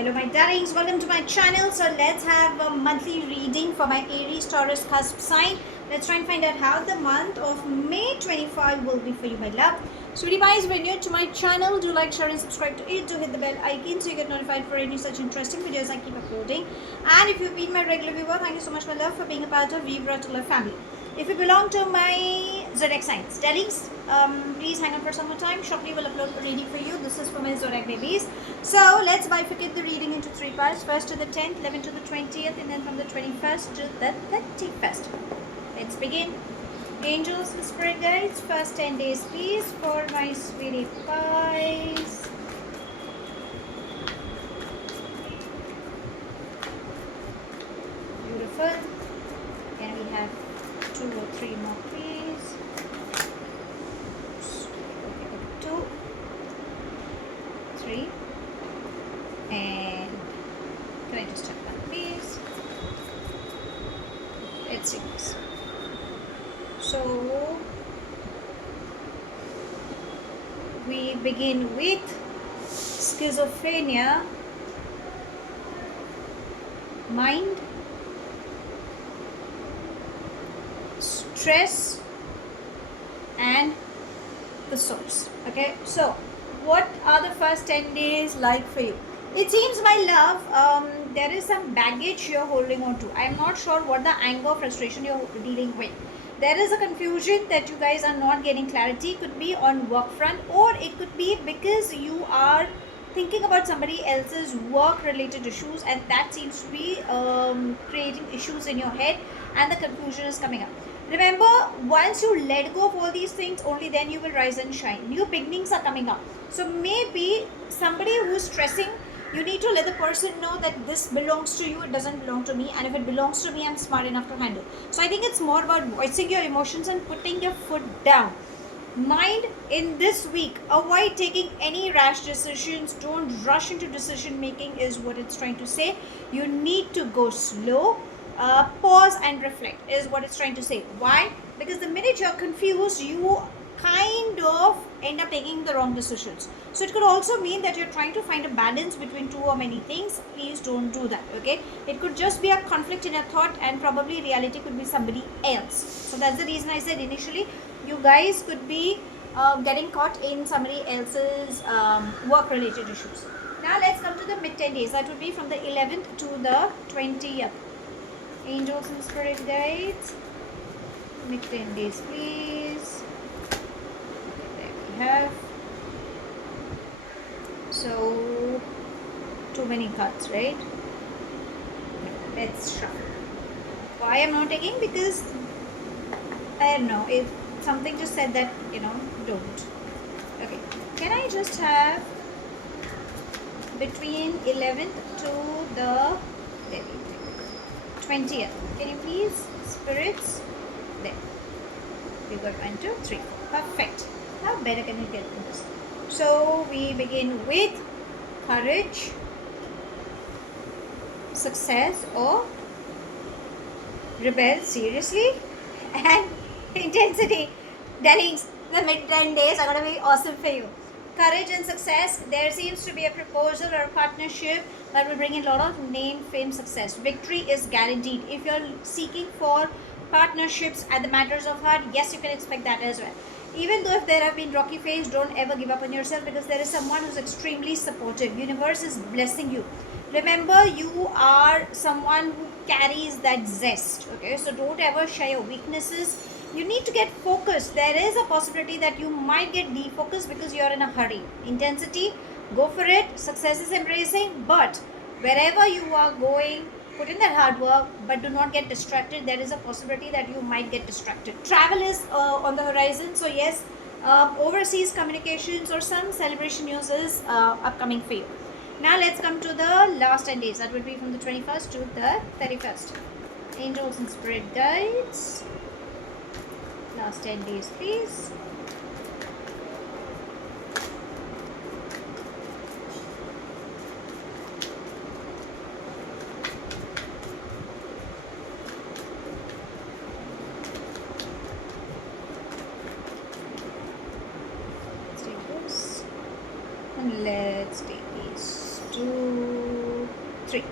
Hello my darlings, welcome to my channel. So let's have a monthly reading for my Aries, Taurus, cusp sign. Let's try and find out how the month of May 25 will be for you, my love. Sweetie pies, when you're new to my channel, do like, share and subscribe to it. Do hit the bell icon so you get notified for any such interesting videos I keep uploading. And if you've been my regular viewer, thank you so much, my love, for being a part of Vibra to Love family. If you belong to my zodiac signs, darlings, please hang on for some more time. Shortly will upload a reading for you. This is for my zodiac babies. So let's bifurcate the reading into three parts. First to the 10th, 11th to the 20th, and then from the 21st to the 31st. Let's begin. Angels and spirit guides, first 10 days please for my sweetie pies. Beautiful. Can we have 2 or 3 more please? Okay, 2, 3, and can I just check one please? Let's see this. So we begin with schizophrenia, mind, stress, and the source. Okay, so what are the first 10 days like for you? It seems, my love, there is some baggage you're holding on to. I'm not sure what the anger, frustration you're dealing with. There is a confusion that you guys are not getting clarity. Could be on work front, or it could be because you are thinking about somebody else's work related issues, and that seems to be creating issues in your head, and the confusion is coming up. Remember, once you let go of all these things, only then you will rise and shine. New beginnings are coming up. So maybe somebody who's stressing, you need to let the person know that this belongs to you, it doesn't belong to me, and if it belongs to me, I'm smart enough to handle. So I think it's more about voicing your emotions and putting your foot down. Mind, in this week, avoid taking any rash decisions. Don't rush into decision making is what it's trying to say. You need to go slow. Pause and reflect is what it's trying to say. Why? Because the minute you're confused, you kind of end up taking the wrong decisions. So it could also mean that you're trying to find a balance between two or many things. Please don't do that. Okay, it could just be a conflict in a thought, and probably reality could be somebody else. So that's the reason I said initially you guys could be getting caught in somebody else's work related issues. Now let's come to the mid 10 days. That would be from the 11th to the 20th. Angels and spirit guides, mid 10 days please. There we have. So too many cards, right? Let's shuffle. Why I'm not taking? Because I don't know, if something just said that, don't. Okay, can I just have between 11th to the 20th? Can you please, spirits? There. We got 1, 2, 3, 4. Perfect. How better can we get in this? So we begin with courage, success, or rebel seriously, and intensity. Darlings, the mid 10 days are going to be awesome for you. Courage and success, there seems to be a proposal or a partnership that will bring in a lot of name, fame, success. Victory is guaranteed. If you're seeking for partnerships at the matters of heart, yes, you can expect that as well. Even though if there have been rocky phase, don't ever give up on yourself, because there is someone who's extremely supportive. Universe is blessing you. Remember, you are someone who carries that zest. Okay, so don't ever share your weaknesses. You need to get focused. There is a possibility that you might get defocused because you're in a hurry. Intensity, go for it. Success is embracing, but wherever you are going, put in that hard work, but do not get distracted. There is a possibility that you might get distracted. Travel is on the horizon, so yes, overseas communications or some celebration news is upcoming for you. Now let's come to the last 10 days. That would be from the 21st to the 31st. Angels and spirit guides, last 10 days please. Let's take this. And let's take these two. 3.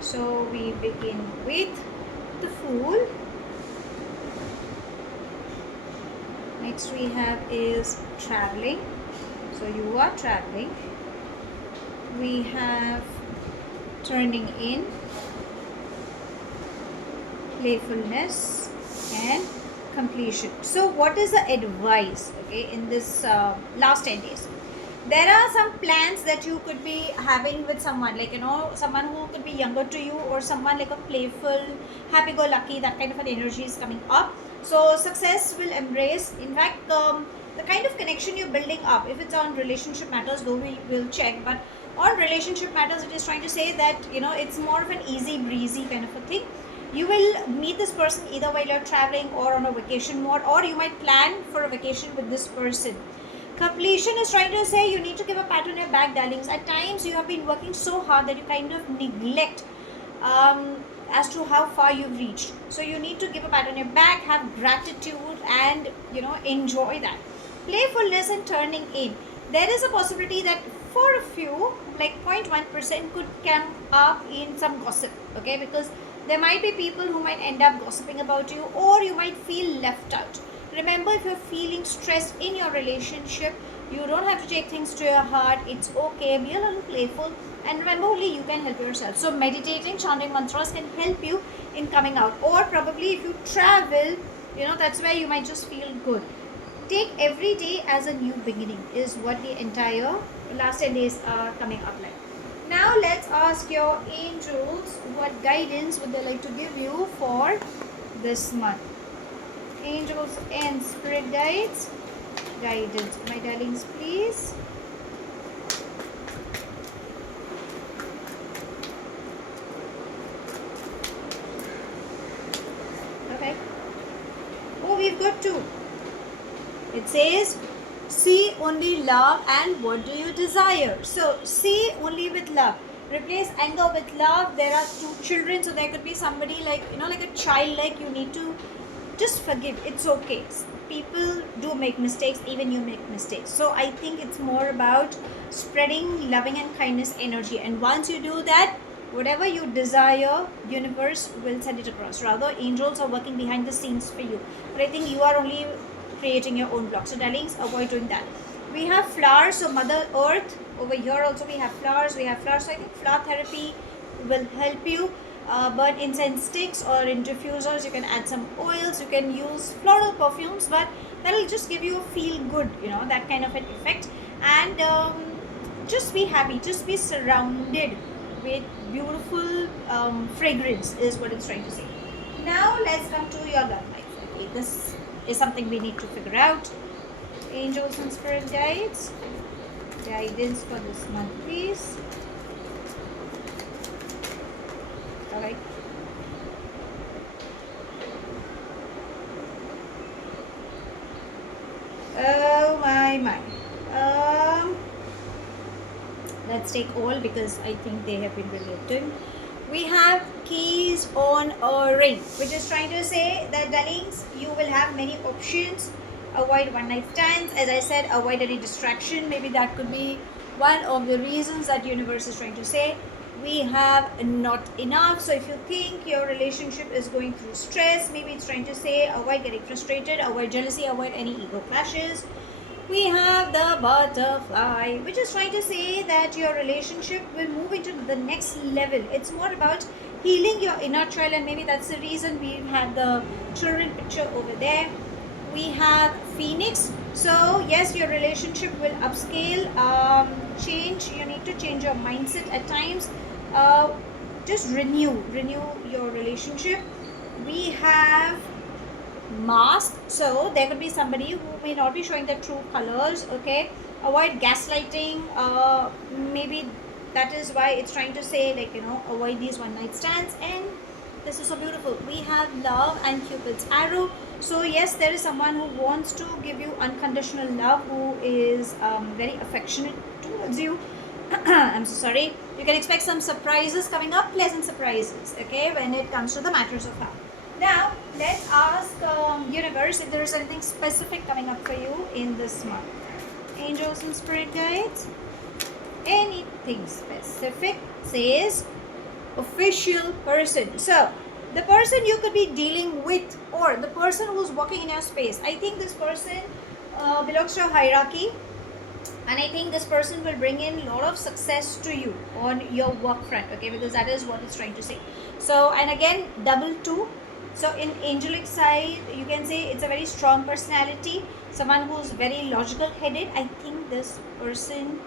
So we begin with the Fool. Next we have is traveling. So you are traveling. We have turning in, playfulness, and completion. So what is the advice, okay, in this last 10 days? There are some plans that you could be having with someone, like, someone who could be younger to you, or someone like a playful, happy-go-lucky, that kind of an energy is coming up. So success will embrace. In fact, the kind of connection you're building up, if it's on relationship matters, though we will check, but on relationship matters, it is trying to say that, it's more of an easy breezy kind of a thing. You will meet this person either while you're traveling or on a vacation mode, or you might plan for a vacation with this person. Completion is trying to say you need to give a pat on your back, darlings. At times you have been working so hard that you kind of neglect as to how far you've reached. So you need to give a pat on your back, have gratitude, and enjoy that. Playfulness and turning in. There is a possibility that for a few, like 0.1%, could come up in some gossip, okay? Because there might be people who might end up gossiping about you, or you might feel left out. Remember, if you're feeling stressed in your relationship, you don't have to take things to your heart. It's okay. Be a little playful. And remember, only you can help yourself. So meditating, chanting mantras can help you in coming out. Or probably if you travel, that's where you might just feel good. Take every day as a new beginning is what the entire last 10 days are coming up like. Now let's ask your angels what guidance would they like to give you for this month. Angels and spirit guides, guidance, my darlings, please. Okay. Oh, we've got 2. It says, see only love and what do you desire. So see only with love. Replace anger with love. There are 2 children, so there could be somebody like, like a child, like you need to just forgive. It's okay. People do make mistakes, even you make mistakes. So I think it's more about spreading loving and kindness energy. And once you do that, whatever you desire, universe will send it across. Rather, angels are working behind the scenes for you. But I think you are only creating your own block. So darlings, avoid doing that. We have flowers. So Mother Earth. Over here also we have flowers. So I think flower therapy will help you. Burn incense sticks, or in diffusers you can add some oils. You can use floral perfumes, but that will just give you a feel good, that kind of an effect. And just be happy, just be surrounded with beautiful fragrance is what it's trying to say. Now let's come to your love life. Okay, this is something we need to figure out. Angels and spirit guides, guidance for this month, please. Okay. Oh my. Let's take all, because I think they have been related. We have keys on a ring, which is trying to say that, darlings, you will have many options. Avoid one night stands. As I said, avoid any distraction. Maybe that could be one of the reasons that universe is trying to say we have not enough. So if you think your relationship is going through stress, maybe it's trying to say avoid getting frustrated, avoid jealousy, avoid any ego clashes. We have the butterfly, which is trying to say that your relationship will move into the next level. It's more about healing your inner child, and maybe that's the reason we have the children picture over there. We have Phoenix. So yes, your relationship will upscale, change. You need to change your mindset at times. Just renew your relationship. We have Mask. So there could be somebody who may not be showing their true colors. Okay, avoid gaslighting. Maybe that is why it's trying to say, like, avoid these one night stands. And this is so beautiful. We have Love and Cupid's arrow. So yes, there is someone who wants to give you unconditional love, who is very affectionate towards you. I'm so sorry. You can expect some surprises coming up, pleasant surprises, okay, when it comes to the matters of love. Now let's ask universe if there is anything specific coming up for you in this month. Angels and spirit guides, anything specific, says official person. So the person you could be dealing with, or the person who's walking in your space, I think this person belongs to a hierarchy, and I think this person will bring in a lot of success to you on your work front, okay, because that is what it's trying to say. So, and again, double two. So in angelic side, you can say it's a very strong personality, someone who's very logical headed. I think this person,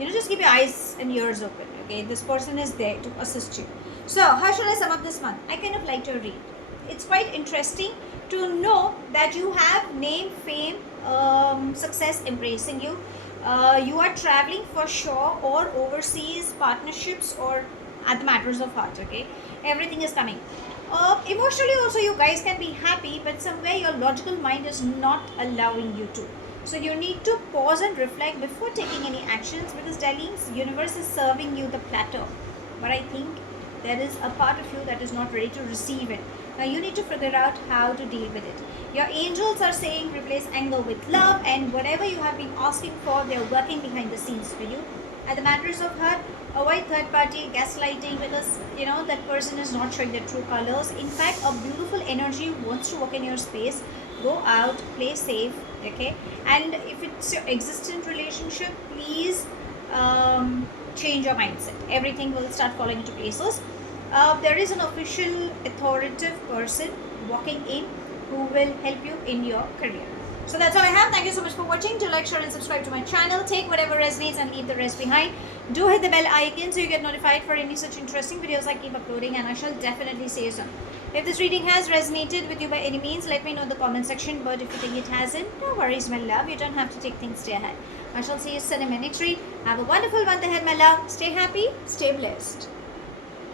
just keep your eyes and ears open, okay, this person is there to assist you. So how shall I sum up this month? I kind of like to read. It's quite interesting to know that you have name, fame, success embracing you. You are traveling for sure, or overseas partnerships, or at the matters of heart, okay, everything is coming. Emotionally also you guys can be happy, but somewhere your logical mind is not allowing you to. So you need to pause and reflect before taking any actions, because Delhi's universe is serving you the platter. But I think there is a part of you that is not ready to receive it. Now you need to figure out how to deal with it. Your angels are saying replace anger with love, and whatever you have been asking for, they're working behind the scenes for you. At the matters of heart, avoid third party gaslighting, because that person is not showing their true colors. In fact, a beautiful energy wants to walk in your space. Go out, play safe, okay? And if it's your existent relationship, please change your mindset. Everything will start falling into places. There is an official authoritative person walking in who will help you in your career. So that's all I have. Thank you so much for watching. Do like, share and subscribe to my channel. Take whatever resonates and leave the rest behind. Do hit the bell icon so you get notified for any such interesting videos I keep uploading, and I shall definitely say so. If this reading has resonated with you by any means, let me know in the comment section. But if you think it hasn't, no worries, my love. You don't have to take things to your head. I shall see you soon in my next read. Have a wonderful month ahead, my love. Stay happy, stay blessed.